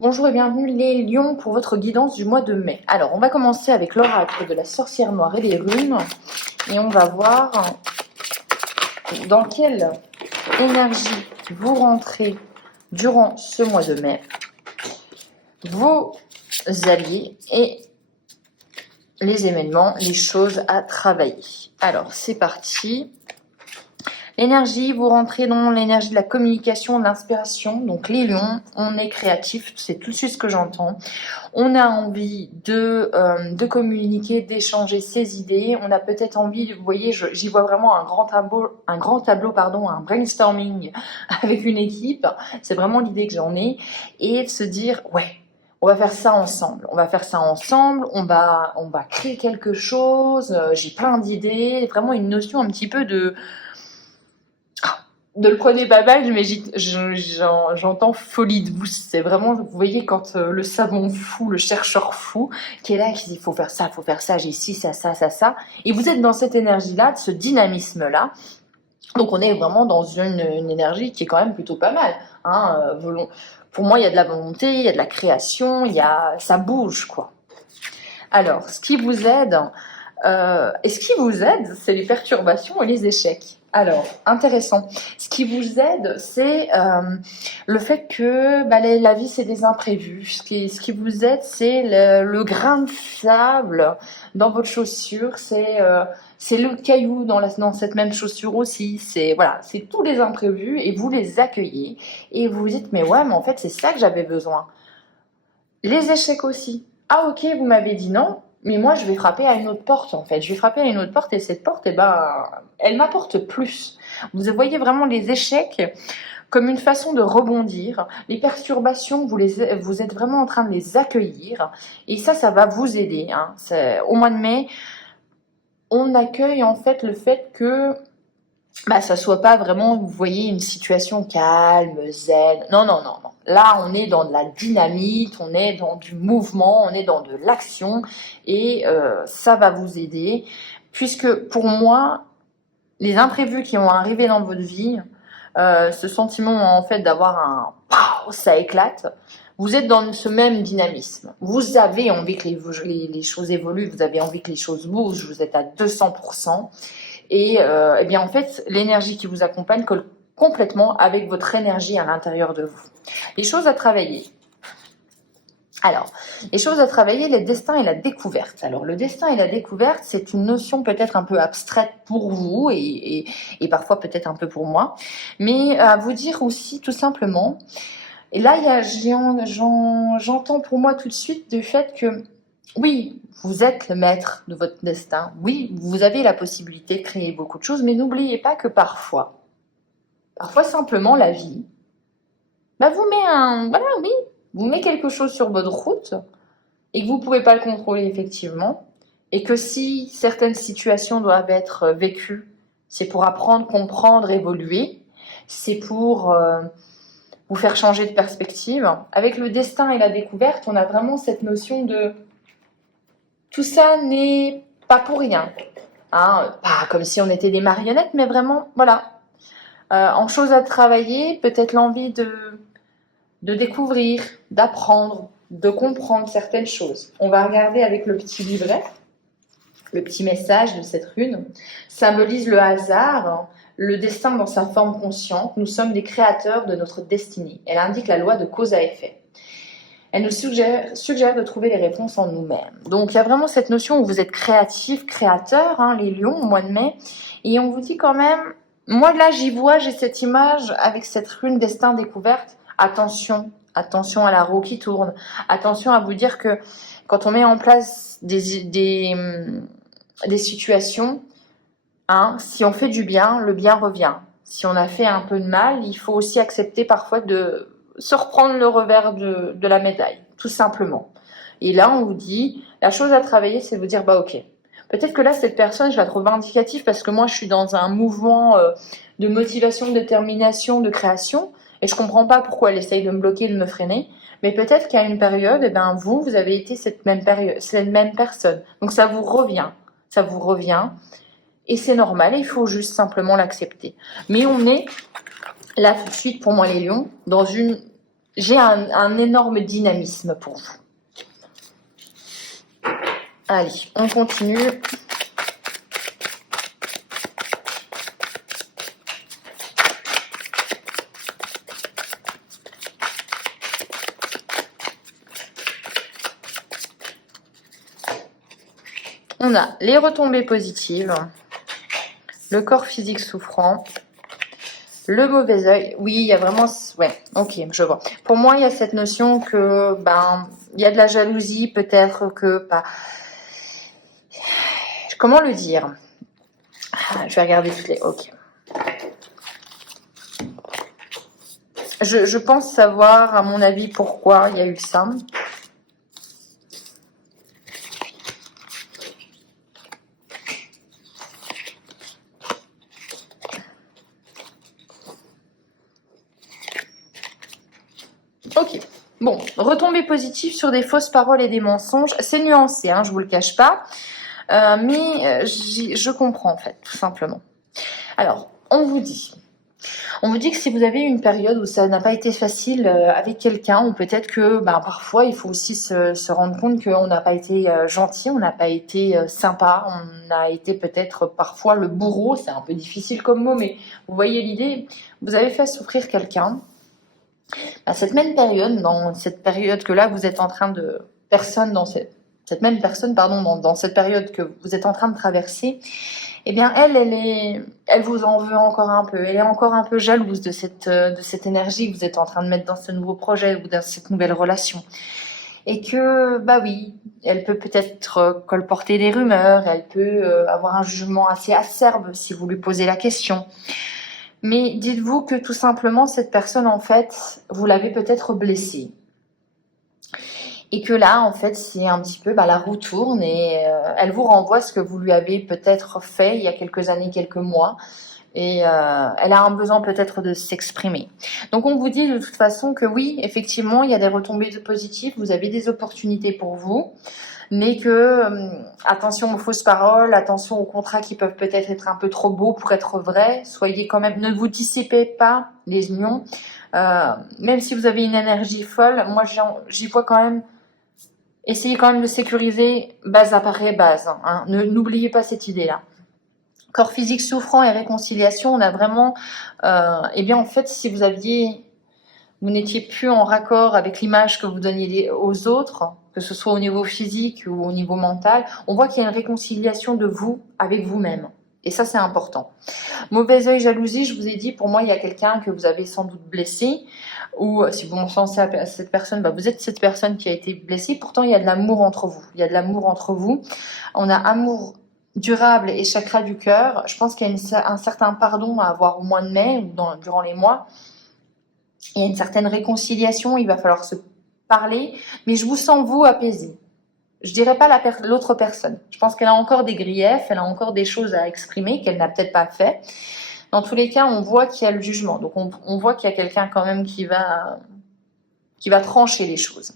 Bonjour et bienvenue les lions pour votre guidance du mois de mai. Alors, on va commencer avec l'oracle de la sorcière noire et des runes. Et on va voir dans quelle énergie vous rentrez durant ce mois de mai, vos alliés et les événements, les choses à travailler. Alors, c'est parti. L'énergie, vous rentrez dans l'énergie de la communication, de l'inspiration. Donc les lions, on est créatif, c'est tout de suite ce que j'entends. On a envie de communiquer, d'échanger ses idées. On a peut-être envie, vous voyez, j'y vois vraiment un brainstorming avec une équipe. C'est vraiment l'idée que j'en ai. Et de se dire, ouais, on va faire ça ensemble. On va faire ça ensemble. On va créer quelque chose. J'ai plein d'idées. Vraiment une notion un petit peu de ne le prenez pas mal, mais j'entends folie douce. C'est vraiment, vous voyez, quand le savant fou, le chercheur fou, qui est là, qui dit, il faut faire ça, j'ai ci, ça. Et vous êtes dans cette énergie-là, de ce dynamisme-là. Donc on est vraiment dans une énergie qui est quand même plutôt pas mal. Hein, pour moi, il y a de la volonté, il y a de la création, ça bouge, quoi. Alors, ce qui vous aide, c'est les perturbations et les échecs. Alors, intéressant. Ce qui vous aide, c'est le fait que la vie, c'est des imprévus. Ce qui vous aide, c'est le grain de sable dans votre chaussure. C'est le caillou dans cette même chaussure aussi. C'est tous les imprévus et vous les accueillez. Et vous vous dites, mais ouais, mais en fait, c'est ça que j'avais besoin. Les échecs aussi. Ah ok, vous m'avez dit non, mais moi je vais frapper à une autre porte en fait. Je vais frapper à une autre porte et cette porte, elle m'apporte plus. Vous voyez vraiment les échecs comme une façon de rebondir. Les perturbations, vous êtes vraiment en train de les accueillir. Et ça va vous aider. Hein. Au mois de mai, on accueille en fait le fait que ça soit pas vraiment, vous voyez, une situation calme, zen. Non. Là, on est dans de la dynamite, on est dans du mouvement, on est dans de l'action et ça va vous aider. Puisque pour moi, les imprévus qui vont arriver dans votre vie, ce sentiment en fait d'avoir un pow, ça éclate, vous êtes dans ce même dynamisme. Vous avez envie que les choses évoluent, vous avez envie que les choses bougent, vous êtes à 200%. Et bien en fait, l'énergie qui vous accompagne colle complètement avec votre énergie à l'intérieur de vous. Les choses à travailler. Alors, les choses à travailler, les destins et la découverte. Alors, le destin et la découverte, c'est une notion peut-être un peu abstraite pour vous et parfois peut-être un peu pour moi, mais à vous dire aussi tout simplement, et là, j'entends pour moi tout de suite du fait que oui, vous êtes le maître de votre destin. Oui, vous avez la possibilité de créer beaucoup de choses, mais n'oubliez pas que parfois simplement la vie, vous met quelque chose sur votre route et que vous ne pouvez pas le contrôler effectivement, et que si certaines situations doivent être vécues, c'est pour apprendre, comprendre, évoluer, c'est pour vous faire changer de perspective. Avec le destin et la découverte, on a vraiment cette notion de tout ça n'est pas pour rien. Hein, pas comme si on était des marionnettes, mais vraiment, voilà. En choses à travailler, peut-être l'envie de découvrir, d'apprendre, de comprendre certaines choses. On va regarder avec le petit livret, le petit message de cette rune. Symbolise le hasard, le destin dans sa forme consciente. Nous sommes des créateurs de notre destinée. Elle indique la loi de cause à effet. Elle nous suggère de trouver les réponses en nous-mêmes. Donc, il y a vraiment cette notion où vous êtes créatif, créateur, hein, les lions, au mois de mai. Et on vous dit quand même, moi là, j'ai cette image avec cette rune destin découverte. Attention à la roue qui tourne. Attention à vous dire que quand on met en place des situations, hein, si on fait du bien, le bien revient. Si on a fait un peu de mal, il faut aussi accepter parfois de se reprendre le revers de la médaille, tout simplement. Et là, on vous dit, la chose à travailler, c'est de vous dire, ok, peut-être que là, cette personne, je la trouve vindicative parce que moi, je suis dans un mouvement de motivation, de détermination, de création, et je comprends pas pourquoi elle essaye de me bloquer, de me freiner. Mais peut-être qu'à une période, vous avez été cette même personne. Donc ça vous revient, et c'est normal, il faut juste simplement l'accepter. Mais on est là tout de suite, pour moi les lions, dans une J'ai un énorme dynamisme pour vous. Allez, on continue. On a les retombées positives, le corps physique souffrant, le mauvais œil. Oui, il y a vraiment... Ouais, ok, je vois. Pour moi, il y a cette notion que, il y a de la jalousie, peut-être que... Comment le dire? Je vais regarder toutes les... Ok. Je pense savoir, à mon avis, pourquoi il y a eu ça. Ok. Bon, retombées positives sur des fausses paroles et des mensonges. C'est nuancé, je vous le cache pas. Mais je comprends, en fait, tout simplement. Alors, on vous dit que si vous avez une période où ça n'a pas été facile avec quelqu'un, ou peut-être que parfois il faut aussi se rendre compte qu'on n'a pas été gentil, on n'a pas été sympa, on a été peut-être parfois le bourreau, c'est un peu difficile comme mot, mais vous voyez l'idée, vous avez fait souffrir quelqu'un. Cette même période, dans cette période que là vous êtes en train de... cette même personne, pardon, dans cette période que vous êtes en train de traverser, eh bien, elle vous en veut encore un peu. Elle est encore un peu jalouse de cette énergie que vous êtes en train de mettre dans ce nouveau projet ou dans cette nouvelle relation. Et que, oui, elle peut peut-être colporter des rumeurs, elle peut avoir un jugement assez acerbe si vous lui posez la question. Mais dites-vous que tout simplement, cette personne, en fait, vous l'avez peut-être blessée. Et que là, en fait, c'est un petit peu, la roue tourne et elle vous renvoie ce que vous lui avez peut-être fait il y a quelques années, quelques mois. Et elle a un besoin peut-être de s'exprimer. Donc on vous dit de toute façon que oui, effectivement, il y a des retombées positives, vous avez des opportunités pour vous, mais que attention aux fausses paroles, attention aux contrats qui peuvent peut-être être un peu trop beaux pour être vrais. Soyez quand même, ne vous dissipez pas les unions. Même si vous avez une énergie folle, moi j'y vois quand même. Essayez quand même de sécuriser base après base. N'oubliez pas cette idée-là. Corps physique souffrant et réconciliation, on a vraiment... en fait, si vous n'étiez plus en raccord avec l'image que vous donniez aux autres, que ce soit au niveau physique ou au niveau mental, on voit qu'il y a une réconciliation de vous avec vous-même. Et ça, c'est important. Mauvais œil, jalousie, je vous ai dit, pour moi, il y a quelqu'un que vous avez sans doute blessé, ou si vous pensez à cette personne, vous êtes cette personne qui a été blessée. Pourtant, il y a de l'amour entre vous. Il y a de l'amour entre vous. On a amour durable et chakra du cœur. Je pense qu'il y a un certain pardon à avoir au mois de mai ou durant les mois. Il y a une certaine réconciliation. Il va falloir se parler. Mais je vous sens, vous, apaisé. Je dirais pas l'autre personne. Je pense qu'elle a encore des griefs, elle a encore des choses à exprimer qu'elle n'a peut-être pas fait. Dans tous les cas, on voit qu'il y a le jugement. Donc, on voit qu'il y a quelqu'un quand même qui va trancher les choses.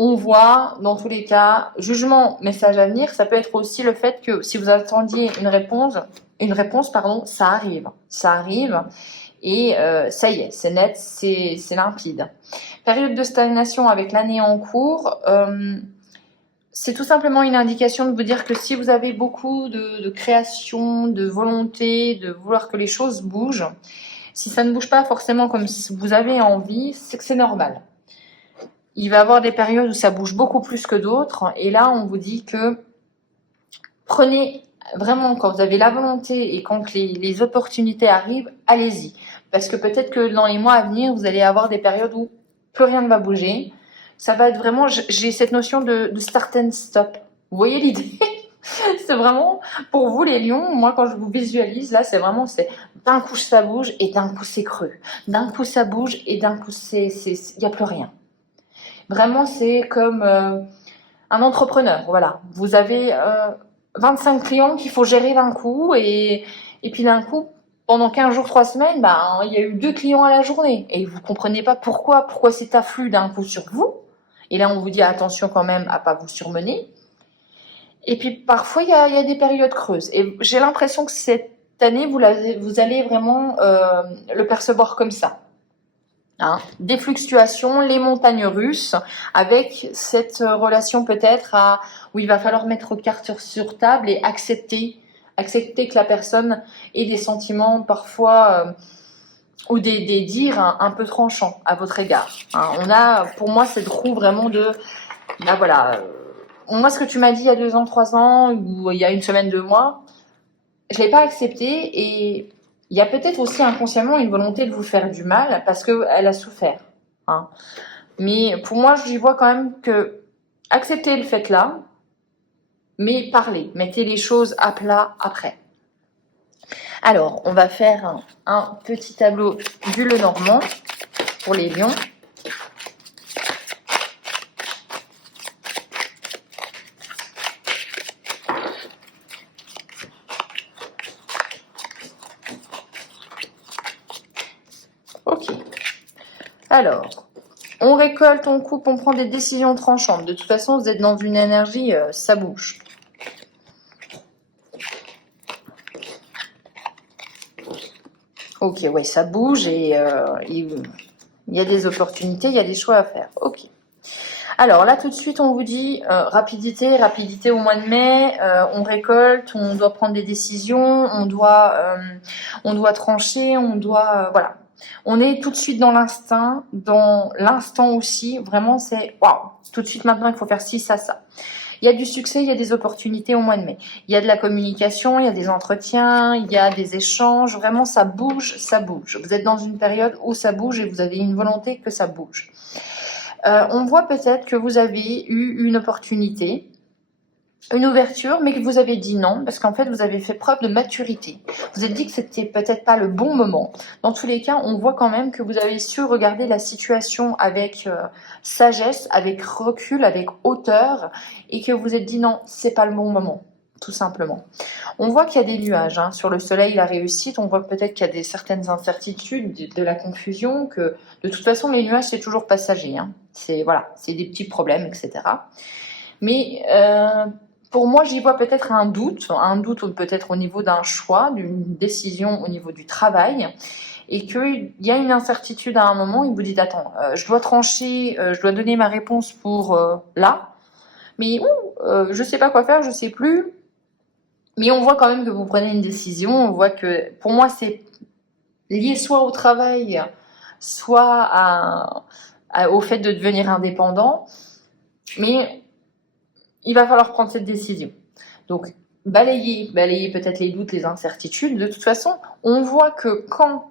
On voit, dans tous les cas, jugement, message à venir. Ça peut être aussi le fait que si vous attendiez une réponse, ça arrive. Ça arrive. Et ça y est, c'est net, c'est limpide. Période de stagnation avec l'année en cours. C'est tout simplement une indication de vous dire que si vous avez beaucoup de création, de volonté, de vouloir que les choses bougent, si ça ne bouge pas forcément comme vous avez envie, c'est que c'est normal. Il va y avoir des périodes où ça bouge beaucoup plus que d'autres. Et là, on vous dit que prenez vraiment, quand vous avez la volonté et quand les opportunités arrivent, allez-y. Parce que peut-être que dans les mois à venir, vous allez avoir des périodes où plus rien ne va bouger. Ça va être vraiment, j'ai cette notion de start and stop. Vous voyez l'idée? C'est vraiment, pour vous les lions, moi quand je vous visualise, là c'est d'un coup ça bouge et d'un coup c'est creux. D'un coup ça bouge et d'un coup il n'y a plus rien. Vraiment c'est comme un entrepreneur, voilà. Vous avez 25 clients qu'il faut gérer d'un coup et puis d'un coup, pendant 15 jours, 3 semaines, il y a eu 2 clients à la journée et vous comprenez pas pourquoi cet afflux d'un coup sur vous. Et là, on vous dit attention quand même à pas vous surmener. Et puis parfois, il y a des périodes creuses. Et j'ai l'impression que cette année, vous allez vraiment le percevoir comme ça. Hein, des fluctuations, les montagnes russes, avec cette relation peut-être où il va falloir mettre carte sur table et accepter que la personne ait des sentiments parfois ou des dires un peu tranchants à votre égard. Hein, on a, pour moi, cette roue vraiment de, là voilà, moi ce que tu m'as dit il y a 2 ans, 3 ans, ou il y a une semaine, 2 mois, je l'ai pas accepté et il y a peut-être aussi inconsciemment une volonté de vous faire du mal parce qu'elle a souffert. Hein. Mais pour moi, j'y vois quand même que acceptez le fait là, mais parlez, mettez les choses à plat après. Alors, on va faire un petit tableau du Lenormand pour les lions. Ok. Alors, on récolte, on coupe, on prend des décisions tranchantes. De toute façon, vous êtes dans une énergie, ça bouge. Ok, ouais, ça bouge et il y a des opportunités, il y a des choix à faire. Ok. Alors là, tout de suite, on vous dit rapidité au mois de mai. On récolte, on doit prendre des décisions, on doit trancher, voilà. On est tout de suite dans l'instant aussi. Vraiment, c'est waouh. Tout de suite maintenant, il faut faire ci, ça, ça. Il y a du succès, il y a des opportunités au mois de mai. Il y a de la communication, il y a des entretiens, il y a des échanges. Vraiment, ça bouge, ça bouge. Vous êtes dans une période où ça bouge et vous avez une volonté que ça bouge. On voit peut-être que vous avez eu une opportunité, une ouverture, mais que vous avez dit non, parce qu'en fait, vous avez fait preuve de maturité. Vous avez dit que c'était peut-être pas le bon moment. Dans tous les cas, on voit quand même que vous avez su regarder la situation avec sagesse, avec recul, avec hauteur, et que vous êtes dit non, c'est pas le bon moment, tout simplement. On voit qu'il y a des nuages. Hein. Sur le soleil, la réussite, on voit peut-être qu'il y a certaines incertitudes, de la confusion, que de toute façon, les nuages, c'est toujours passager. Hein. C'est des petits problèmes, etc. Mais pour moi, j'y vois peut-être un doute peut-être au niveau d'un choix, d'une décision au niveau du travail, et qu'il y a une incertitude à un moment, et vous dites, attends, je dois trancher, je dois donner ma réponse pour là, mais je sais pas quoi faire, je sais plus. Mais on voit quand même que vous prenez une décision, on voit que, pour moi, c'est lié soit au travail, soit au fait de devenir indépendant, mais il va falloir prendre cette décision. Donc, balayer peut-être les doutes, les incertitudes. De toute façon, on voit que quand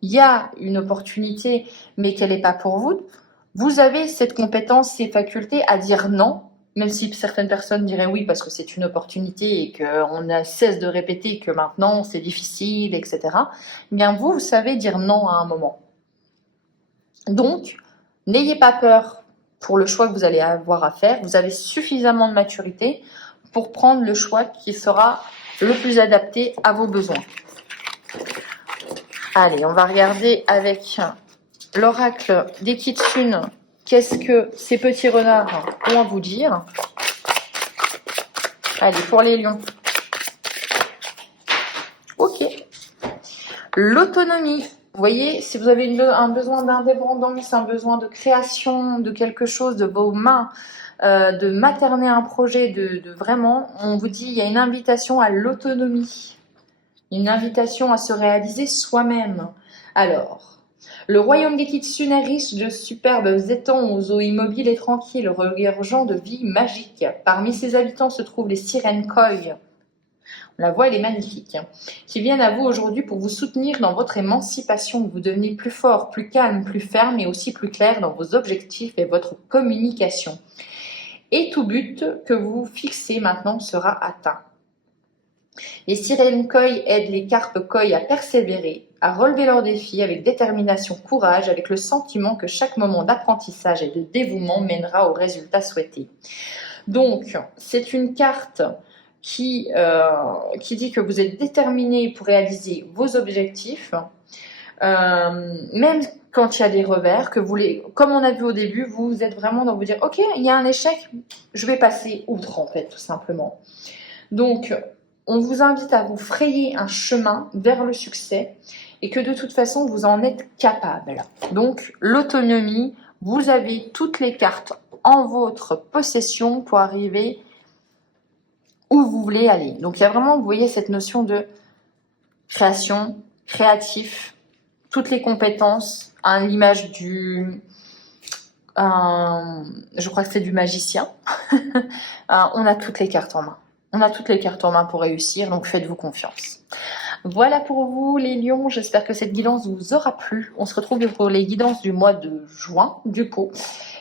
il y a une opportunité, mais qu'elle n'est pas pour vous, vous avez cette compétence, ces facultés à dire non, même si certaines personnes diraient oui parce que c'est une opportunité et qu'on ne cesse de répéter que maintenant c'est difficile, etc. Eh bien, vous savez dire non à un moment. Donc, n'ayez pas peur pour le choix que vous allez avoir à faire. Vous avez suffisamment de maturité pour prendre le choix qui sera le plus adapté à vos besoins. Allez, on va regarder avec l'oracle des Kitsune. Qu'est-ce que ces petits renards ont à vous dire? Allez, pour les lions. Ok. L'autonomie. Vous voyez, si vous avez un besoin d'indépendance, un besoin de création de quelque chose de vos mains, de materner un projet, de vraiment, on vous dit, il y a une invitation à l'autonomie. Une invitation à se réaliser soi-même. Alors, le royaume des Kitsune est riche de superbes étangs aux eaux immobiles et tranquilles, regorgeant de vie magique. Parmi ses habitants se trouvent les sirènes Koi. La voix, elle est magnifique. Qui viennent à vous aujourd'hui pour vous soutenir dans votre émancipation. Vous devenez plus fort, plus calme, plus ferme et aussi plus clair dans vos objectifs et votre communication. Et tout but que vous fixez maintenant sera atteint. Les sirènes Koi aident les carpes Koi à persévérer, à relever leurs défis avec détermination, courage, avec le sentiment que chaque moment d'apprentissage et de dévouement mènera au résultat souhaité. Donc, c'est une carte qui dit que vous êtes déterminé pour réaliser vos objectifs, même quand il y a des revers, comme on a vu au début, vous êtes vraiment dans vous dire, ok, il y a un échec, je vais passer outre en fait, tout simplement. Donc, on vous invite à vous frayer un chemin vers le succès et que de toute façon, vous en êtes capable. Donc, l'autonomie, vous avez toutes les cartes en votre possession pour arriver où vous voulez aller. Donc, il y a vraiment, vous voyez, cette notion de création, créatif, toutes les compétences, à l'image du... je crois que c'est du magicien. On a toutes les cartes en main. On a toutes les cartes en main pour réussir, donc faites-vous confiance. Voilà pour vous les lions, j'espère que cette guidance vous aura plu. On se retrouve pour les guidances du mois de juin, du coup.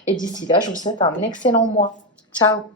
Et d'ici là, je vous souhaite un excellent mois. Ciao!